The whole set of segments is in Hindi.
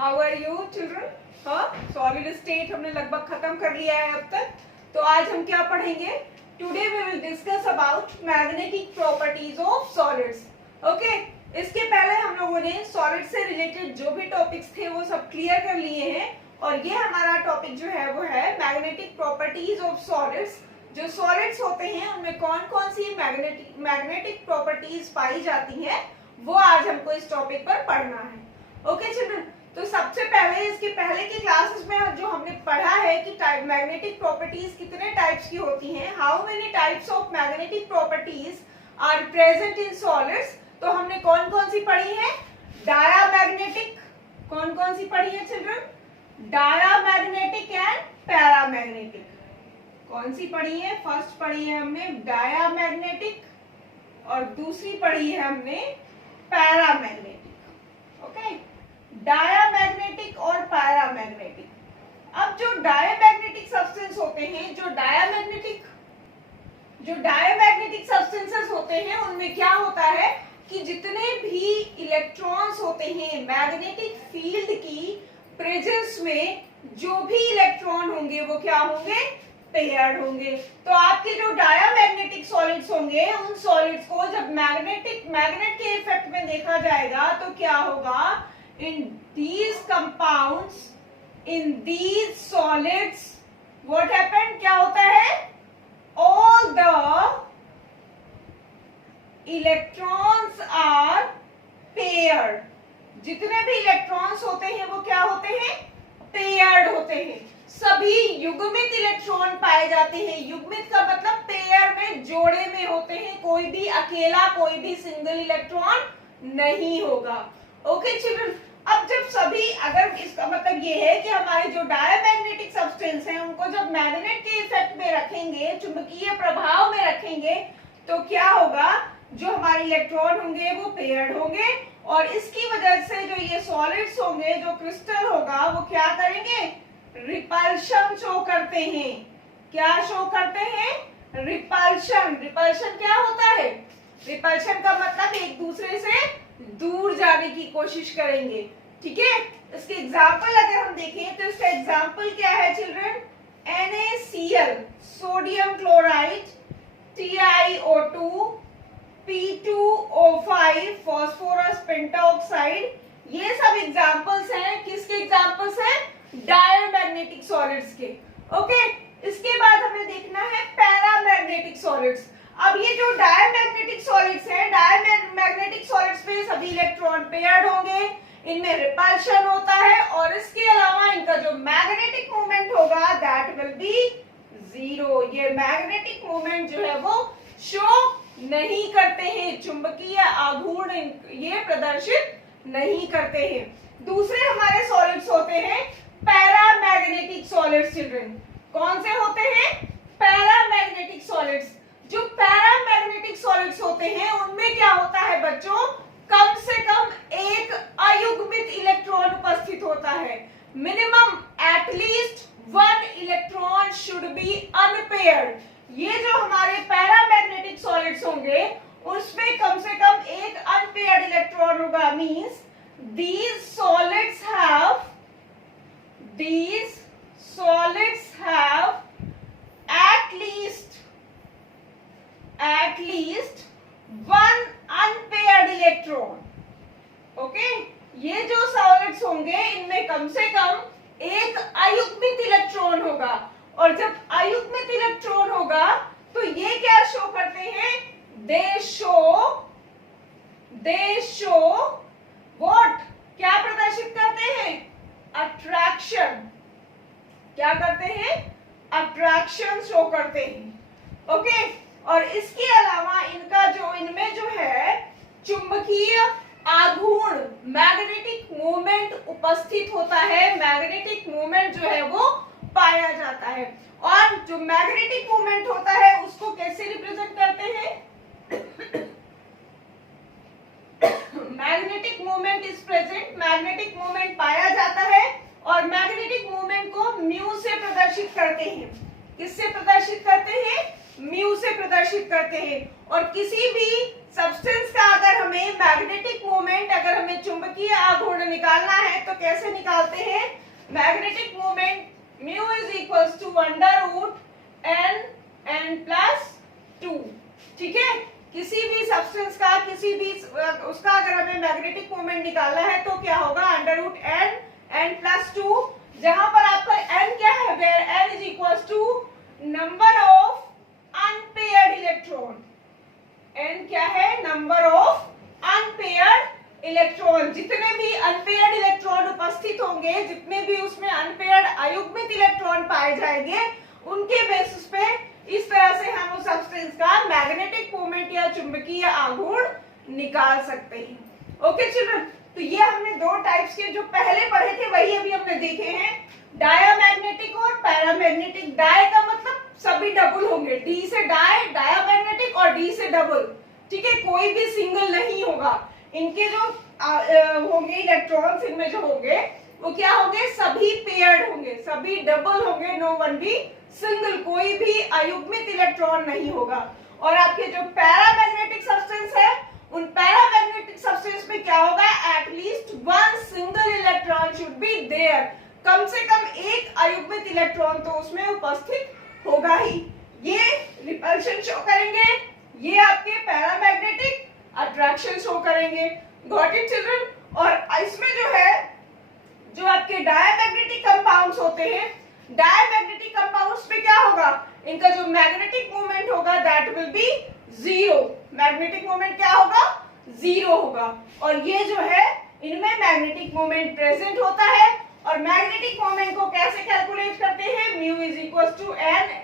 How are you children? हाँ, सॉलिड स्टेट हमने लगभग खत्म कर लिया है अब तक। तो आज हम क्या पढ़ेंगे? Today we will discuss about magnetic properties of solids. Okay, इसके पहले हम लोगों ने सॉलिड से रिलेटेड जो भी टॉपिक्स थे वो सब क्लियर कर लिए हैं और ये हमारा टॉपिक जो है वो है मैग्नेटिक प्रॉपर्टीज ऑफ सॉलिड्स। जो सॉलिड्स होते हैं उनमें कौन कौन सी मैग्नेटिक प्रॉपर्टीज पाई जाती हैं वो आज हमको इस टॉपिक पर पढ़ना है। ओके चिल्ड्रन, तो सबसे पहले इसके पहले की क्लासेस में जो हमने पढ़ा है कि मैग्नेटिक प्रॉपर्टीज कितने टाइप्स की होती हैं, how many types of magnetic properties are present in solids. तो हमने कौन कौन सी पढ़ी है? डायामैग्नेटिक, कौन कौन सी पढ़ी है चिल्ड्रन? Diamagnetic and paramagnetic. कौन सी पढ़ी है? फर्स्ट पढ़ी है हमने डायामैग्नेटिक और दूसरी पढ़ी है हमने पैरामैग्नेटिक। ओके, डायामैग्नेटिक और पैरामैग्नेटिक। अब जो डायामैग्नेटिक सब्सटेंस होते हैं, जो डायामैग्नेटिक सब्सटेंसेस होते हैं उनमें क्या होता है कि जितने भी इलेक्ट्रॉन्स होते हैं मैग्नेटिक फील्ड की प्रेजेंस में, जो भी इलेक्ट्रॉन होंगे वो क्या होंगे? पेयर्ड होंगे। तो आपके जो डायामैग्नेटिक सॉलिड्स होंगे उन सॉलिड्स को जब मैग्नेट के इफेक्ट में देखा जाएगा तो क्या होगा? In these compounds, in these solids what happened, क्या होता है? All the electrons are paired. जितने भी इलेक्ट्रॉन्स होते हैं वो क्या होते हैं? पेयर्ड होते हैं। सभी युग्मित इलेक्ट्रॉन पाए जाते हैं। युग्मित का मतलब पेयर में, जोड़े में होते हैं, कोई भी अकेला, कोई भी सिंगल इलेक्ट्रॉन नहीं होगा। ओके चिल्ड्रन, अब जब सभी, अगर इसका मतलब ये है कि हमारे जो डायामैग्नेटिक सब्सटेंस हैं उनको जब मैग्नेट के इफेक्ट में रखेंगे, चुंबकीय प्रभाव में रखेंगे, तो क्या होगा? जो हमारे इलेक्ट्रॉन होंगे वो पेयर्ड होंगे और इसकी वजह से जो ये सॉलिड्स होंगे, जो क्रिस्टल होगा, वो क्या करेंगे? रिपल्शन शो करते हैं। क्या शो करते हैं? रिपल्शन। रिपल्शन क्या होता है? रिपल्शन का मतलब एक दूसरे से दूर जाने की कोशिश करेंगे। ठीक है, इसके एग्जाम्पल अगर हम देखें तो इसका एग्जाम्पल क्या है children? NaCl, sodium chloride, TiO2, P2O5, phosphorus pentoxide, ये सब एग्जाम्पल्स हैं। किसके एग्जाम्पल्स हैं? डायामैग्नेटिक सॉलिड्स के। ओके, इसके बाद हमें देखना है पैरामैग्नेटिक सॉलिड्स। अब ये जो डायामैग्नेटिक सॉलिड्स हैं, डायामैग्नेटिक सॉलिड्स में सभी इलेक्ट्रॉन पेयर्ड होंगे, इनमें रिपल्शन होता है और इसके अलावा इनका जो मैग्नेटिक मूवमेंट होगा दैट विल बी जीरो। ये मैग्नेटिक मूवमेंट जो है वो शो नहीं करते हैं, चुंबकीय आघूर्ण ये प्रदर्शित नहीं करते हैं। दूसरे हमारे सॉलिड्स होते हैं पैरामैग्नेटिक सॉलिड्स। चिल्ड्रन, कौन से होते हैं? Paramagnetic solids. जो पैरामैग्नेटिक सॉलिड्स होते हैं उनमें क्या होता है बच्चों? कम से कम एक अयुग्मित इलेक्ट्रॉन उपस्थित होता है। Minimum at least one electron should B unpaired. ये जो हमारे पैरामैग्नेटिक सॉलिड्स होंगे उसमें कम से कम एक अनपेयर्ड इलेक्ट्रॉन होगा। Means these solids have at least one unpaired electron. Okay, ये जो सॉलिड्स होंगे इनमें कम से कम एक अयुग्मित इलेक्ट्रॉन होगा और जब अयुग्मित इलेक्ट्रॉन होगा तो ये क्या शो करते हैं? दे शो व्हाट? क्या प्रदर्शित करते हैं? अट्रैक्शन। क्या करते हैं? अट्रैक्शन शो करते हैं। ओके, और इसके अलावा इनमें जो है चुंबकीय आघूर्ण, मैग्नेटिक मूवमेंट उपस्थित होता है। मैग्नेटिक मूवमेंट जो है वो पाया जाता है और जो मैग्नेटिक मूवमेंट होता है उसको कैसे रिप्रेजेंट करते हैं? Magnetic movement is present, magnetic movement पाया जाता है और मैग्नेटिक मूवमेंट को म्यू से प्रदर्शित करते हैं। किससे प्रदर्शित करते हैं? म्यू से प्रदर्शित करते हैं। और किसी भी सब्सटेंस का अगर हमें मैग्नेटिक मोमेंट, अगर हमें चुंबकीय आघूर्ण निकालना है तो कैसे निकालते हैं? Magnetic moment mu is equals to under root n plus 2। ठीक है, किसी भी सब्सटेंस का, किसी भी उसका अगर हमें मैग्नेटिक मोमेंट निकालना है तो क्या होगा? अंडर रूट n प्लस 2, जहां पर आपका n क्या है? Where n is equals to number of unpaired electron. n क्या है? Number of unpaired electron. जितने भी अनपेयर्ड इलेक्ट्रॉन उपस्थित होंगे, जितने भी उसमें अनपेयर्ड अयुग्मित इलेक्ट्रॉन पाए जाएंगे, उनके बेसिस पे इस तरह से हम उस सब्सटेंस का मैग्नेटिक मोमेंट या चुंबकीय आघूर्ण निकाल सकते हैं। ओके चिल्ड्रन, तो ये हमने दो टाइप्स के जो पहले पढ़े थे वही अभी हमने देखे हैं, डायामैग्नेटिक और पैरामैग्नेटिक। डाय का मतलब सभी डबल होंगे, डी से डाय, डायामैग्नेटिक, और डी से डबल। ठीक है, कोई भी सिंगल नहीं होगा। इनके जो होंगे इलेक्ट्रॉन्स, इनमें जो होंगे वो क्या होंगे? सभी पेयर्ड होंगे, सभी डबल होंगे, नो वन भी सिंगल, कोई भी अयुग्मित इलेक्ट्रॉन नहीं होगा। और आपके जो पैरामैग्नेटिक सब्सटेंस है, उन पैरामैग्नेटिक सब्सटेंस में क्या होगा? At least one single electron should be there, कम से कम एक अयुग्मित इलेक्ट्रॉन तो उसमें उपस्थित होगा ही। ये रिपल्शन शो करेंगे, ये आपके पैरामैग्नेटिक अट्रैक्शन शो करेंगे। Got it children? और इसमें जो है, जो आपके डायमैग्नेटिक कंपाउंड्स होते हैं, डायमैग्नेटिक कंपाउंड्स पे क्या होगा? इनका जो मैग्नेटिक मोमेंट होगा that will be zero. Magnetic moment क्या होगा? जीरो होगा। और ये जो है, इनमें मैग्नेटिक मोमेंट प्रेजेंट होता है। और मैग्नेटिक मोमेंट को कैसे कैलकुलेट करते हैं? Mu is equal to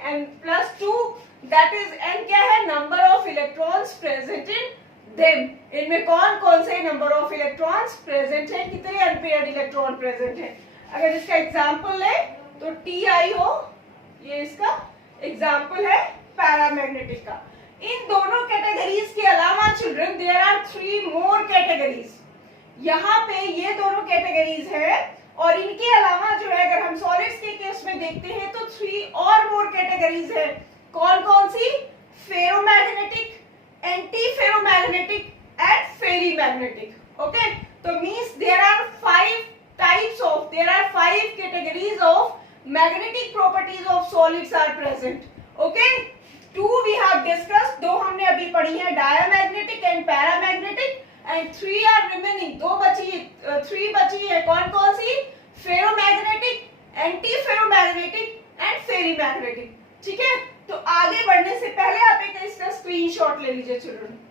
n plus 2, that is n क्या है? Number of electrons present in them. इनमें कौन कौन से नंबर ऑफ इलेक्ट्रॉन्स प्रेजेंट है, कितने अनपेयर्ड इलेक्ट्रॉन प्रेजेंट है। अगर इसका एग्जांपल ले तो TiO, ये इसका एग्जांपल है पैरामैग्नेटिक का। इन दोनों कैटेगरीज के अलावा children there are 3 more categories. यहाँ पे ये दोनों कैटेगरीज है, और इनके अलावा जो है, अगर हम सॉलिड्स के केस में देखते हैं तो 3 और मोर कैटेगरीज है। कौन कौन सी? Ferromagnetic, anti ferromagnetic and ferrimagnetic. Okay, तो means there are 5 types of, there are 5 categories of magnetic properties of solids are present. Okay, 2 we have discussed, 2 हमने अभी पढ़ी है, diamagnetic and paramagnetic, and 3 are remaining, 2 बची है, 3 बची है। कौन कौन सी? Ferromagnetic, anti ferromagnetic and ferrimagnetic. ठीक है, तो आगे बढ़ने से पहले आप एक इसका स्क्रीनशॉट ले लीजिए चिल्ड्रन।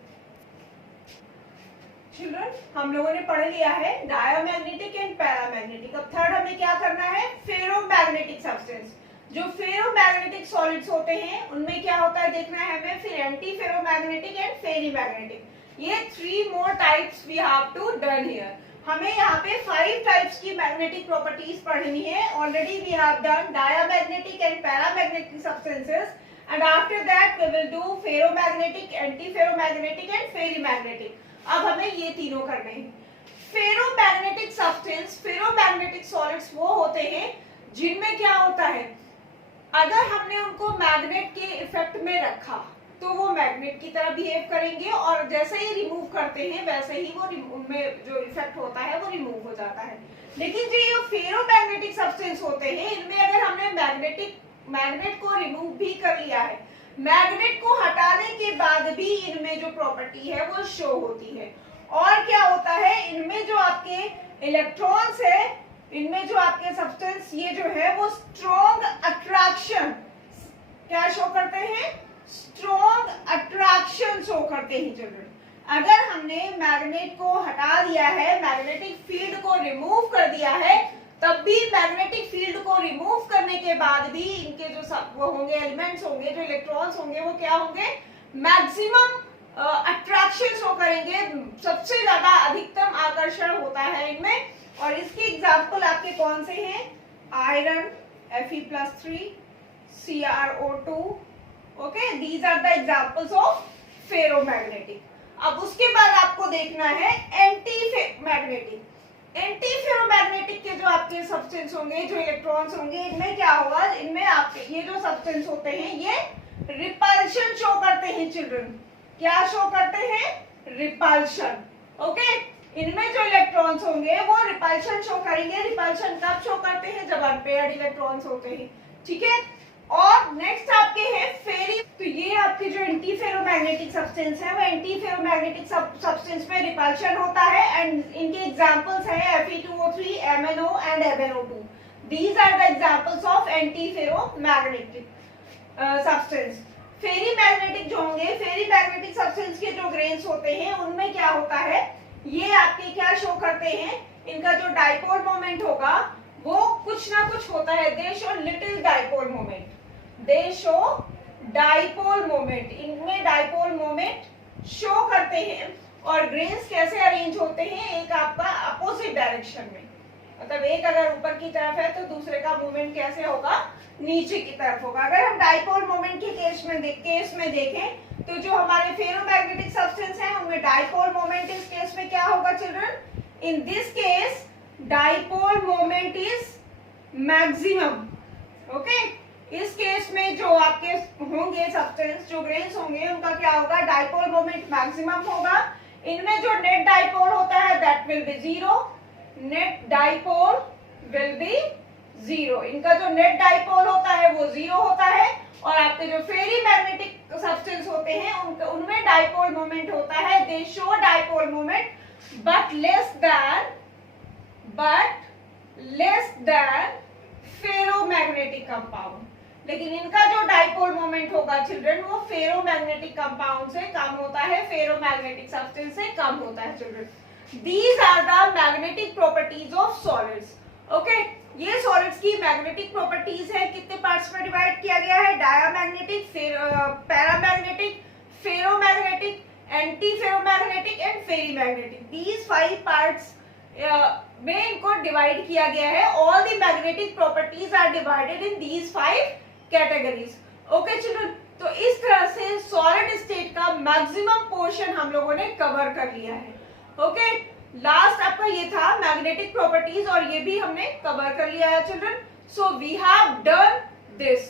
हम लोगों ने पढ़ लिया है डायोमैग्नेटिक एंड पैरामैग्नेटिक। अब थर्ड हमें क्या करना है? Ferromagnetic substance. जो फेरोमैग्नेटिक सॉलिड्स होते हैं उनमें क्या होता है देखना है हमें। फिर एंटी फेरोमैग्नेटिक एंड फेरीमैग्नेटिक, ये 3 more types we have to done here. हमें यहाँ पे 5 टाइप्स की मैग्नेटिक प्रॉपर्टीज पढ़नी है। Already we have done diamagnetic and paramagnetic substances, and after that we will do ferromagnetic, anti-ferromagnetic and ferrimagnetic। अब हमें ये तीनों करने हैं। फेरोमैग्नेटिक सब्सटेंस, फेरोमैग्नेटिक सॉलिड्स वो होते हैं जिनमें क्या होता है, अगर हमने उनको मैग्नेट के इफेक्ट में रखा तो वो मैग्नेट की तरह बिहेव करेंगे, और जैसे ही रिमूव करते हैं वैसे ही वो उनमें जो इफेक्ट होता है वो रिमूव हो जाता है। लेकिन जो ये फेरोमैग्नेटिक सब्सटेंस होते हैं, इनमें अगर हमने मैग्नेट को रिमूव भी कर लिया है, मैग्नेट को हटाने के बाद भी इनमें जो प्रॉपर्टी है वो शो होती है। और क्या होता है, इनमें जो आपके इलेक्ट्रॉन्स है, इनमें जो आपके सब्सटेंस ये जो है वो स्ट्रॉन्ग अट्रैक्शन क्या शो करते हैं? स्ट्रॉन्ग अट्रैक्शन शो करते हैं चिल्ड्रन। अगर हमने मैग्नेट को हटा दिया है, मैग्नेटिक फील्ड को रिमूव कर दिया है, तब भी मैग्नेटिक फील्ड को रिमूव करने के बाद भी इनके जो सब वो होंगे एलिमेंट्स होंगे, जो इलेक्ट्रॉन्स होंगे वो क्या होंगे? मैक्सिमम अट्रैक्शन शो करेंगे, सबसे ज्यादा अधिकतम आकर्षण होता है इनमें। और इसके एग्जाम्पल आपके कौन से हैं? Iron Fe+3, CrO2। Okay, these are the examples of ferromagnetic. अब उसके बाद आपको देखना है एंटी मैग्नेटिक। एंटी फेरोमैग्नेटिक के जो आपके सब्सटेंस होंगे, जो इलेक्ट्रॉन्स होंगे, इनमें क्या होगा, इनमें आपके ये जो सब्सटेंस होते हैं ये रिपल्शन शो करते हैं चिल्ड्रन। क्या शो करते हैं? रिपल्शन। ओके, इनमें जो इलेक्ट्रॉन्स होंगे वो रिपल्शन शो करेंगे। रिपल्शन कब शो करते हैं? जब अनपेयर्ड इलेक्ट्रॉन्स होते हैं। ठीक है, और नेक्स्ट आपके हैं फेरी। तो ये आपके जो एंटी फेरोमैग्नेटिक सब्सटेंस है वो एंटी फेरोमैग्नेटिक सब्सटेंस में रिपल्शन होता है एंड इनके एग्जांपल्स हैं Fe2O3, MnO and MnO2। These are the examples of antiferromagnetic substance. Ferrimagnetic जो होंगे, फेरी मैग्नेटिक सब्सटेंस के जो ग्रेन्स होते हैं उनमें क्या होता है, ये आपके क्या शो करते हैं, इनका जो डाइपोल मोमेंट होगा वो कुछ ना कुछ होता है। दे शो लिटिल डाइपोल मोमेंट, दे शो डाइपोल मोमेंट, इनमें डाइपोल मोमेंट शो करते हैं। और ग्रेन्स कैसे अरेंज होते हैं? एक आपका अपोजिट डायरेक्शन में, मतलब एक अगर ऊपर की तरफ है तो दूसरे का मूवमेंट कैसे होगा? नीचे की तरफ होगा। अगर हम डाइपोल मोमेंट के केस में देखें तो जो हमारे फेरोमैग्नेटिक सब्सटेंस हैं उनमें डाइपोल मोमेंट इस केस में क्या होगा children? In this case dipole moment is maximum. Okay, इस केस में जो आपके होंगे सब्सटेंस, जो ग्रेन्स होंगे उनका क्या होगा? डाइपोल मोमेंट मैक्सिमम होगा। इनमें जो नेट डाइपोल होता है that will be zero, net dipole will be zero. इनका जो नेट डाइपोल होता है वो जीरो होता है। और आपके जो फेरी मैग्नेटिक सब्सटेंस होते हैं उनमें डाइपोल मोमेंट होता है, दे show dipole moment but less than ferromagnetic compound. लेकिन इनका जो डाइपोल मोमेंट होगा चिल्ड्रन वो फेरोमैग्नेटिक कंपाउंड से कम होता है, फेरोमैग्नेटिक सब्सटेंस से कम होता है children. These are the magnetic properties of solids. Okay, ये solids की magnetic properties है। कितने parts में divide किया गया है? diamagnetic, paramagnetic, ferromagnetic, antiferromagnetic and ferrimagnetic. These 5 parts में इनको divide किया गया है। All the magnetic properties are divided in these 5 categories. Okay children, तो इस तरह से solid state का maximum portion हम लोगों ने cover कर लिया है। ओके, लास्ट आपका ये था मैग्नेटिक प्रॉपर्टीज और ये भी हमने कवर कर लिया है children. So we have done this.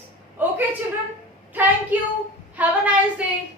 Okay children, thank you, have a nice day.